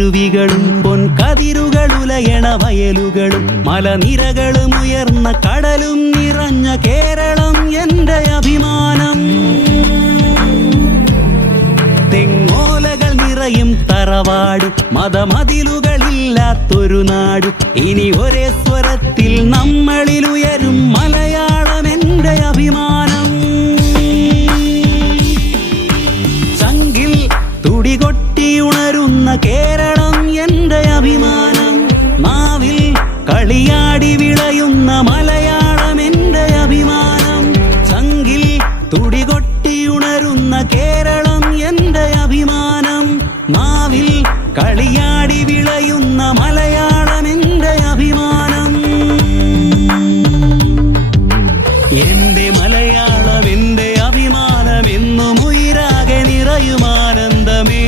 അരുവികളും പൊൻകതിരുകളുലയണ വയലുകളും മലനിരകളും ഉയർന്ന കടലും നിറഞ്ഞ കേരളം എൻ്റെ അഭിമാനം. തെങ്ങോലകൾ നിറയും തറവാട്, മതമതിലുകളില്ലാത്തൊരു നാട്, ഇനി ഒരേ സ്വരത്തിൽ നമ്മളിൽ ഉയരും മലയാളം എൻ്റെ അഭിമാനം. ചങ്കിൽ തുടികൊട്ടിയുണരുന്ന കേരളം എൻ്റെ അഭിമാനം. നാവിൽ കളിയാടി വിളയുന്ന മലയാളം എൻ്റെ അഭിമാനം. ചങ്കിൽ തുടികൊട്ടിയുണരുന്ന കേരളം എൻ്റെ അഭിമാനം. നാവിൽ കളിയാടി വിളയുന്ന മലയാളം എൻ്റെ അഭിമാനം. എൻ്റെ മലയാളം എൻ്റെ അഭിമാനം, എന്നും ഉയിരാകെ നിറയുമാനന്ദമേ.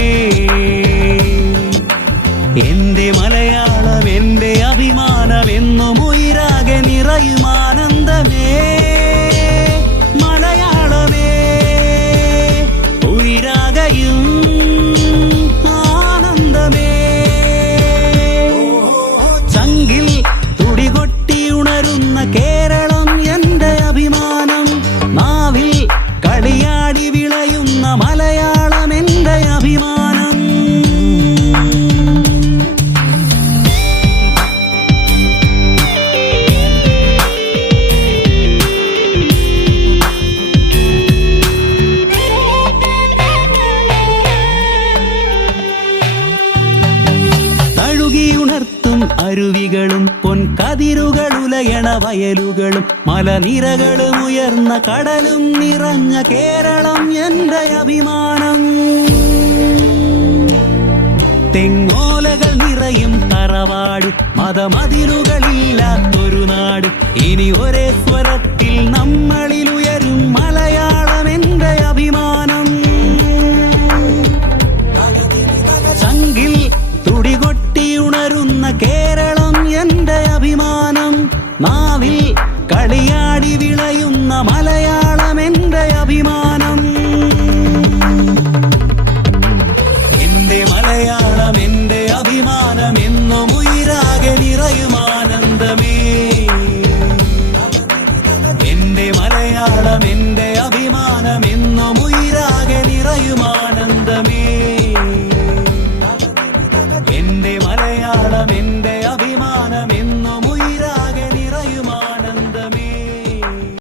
എൻ്റെ മലയാളം എൻ്റെ അഭിമാനം, എന്നും ഉയിരാകെ നിറയുമാനന്ദമേ. മലയാളമേ ഉയിരാകയും ആനന്ദമേ. ചങ്കിൽ തുടികൊട്ടിയുണരുന്ന കേരളം എൻ്റെ അഭിമാനം. നാവിൽ കളിയാടി വിളയുന്ന മലയാളം എൻ്റെ അഭിമാനം. തഴുകിയുണർത്തും അരുവികളും പൊൻകതിരുകളുലയണ വയലുകളും മലനിരകളും ഉയർന്ന കടലും നിറഞ്ഞ കേരളം എൻ്റെ അഭിമാനം. തെങ്ങോലകൾ നിറയും തറവാട്, മതമതിലുകളില്ലാത്തൊരു നാട്, ഇനി ഒരേ സ്വരത്തിൽ നമ്മളിൽ ഉയരും മലയാളം എൻ്റെ അഭിമാനം. ചങ്കിൽ തുടികൊട്ടിയുണരുന്ന കേരളം എൻ്റെ അഭിമാനം. നാവിൽ കളിയാടി വിളയുന്ന മലയാളം എൻ്റെ അഭിമാനം. എൻ്റെ മലയാളം എൻ്റെ അഭിമാനം, എന്നും ഉയിരാകെ നിറയുമാനന്ദമേ. എൻ്റെ മലയാളം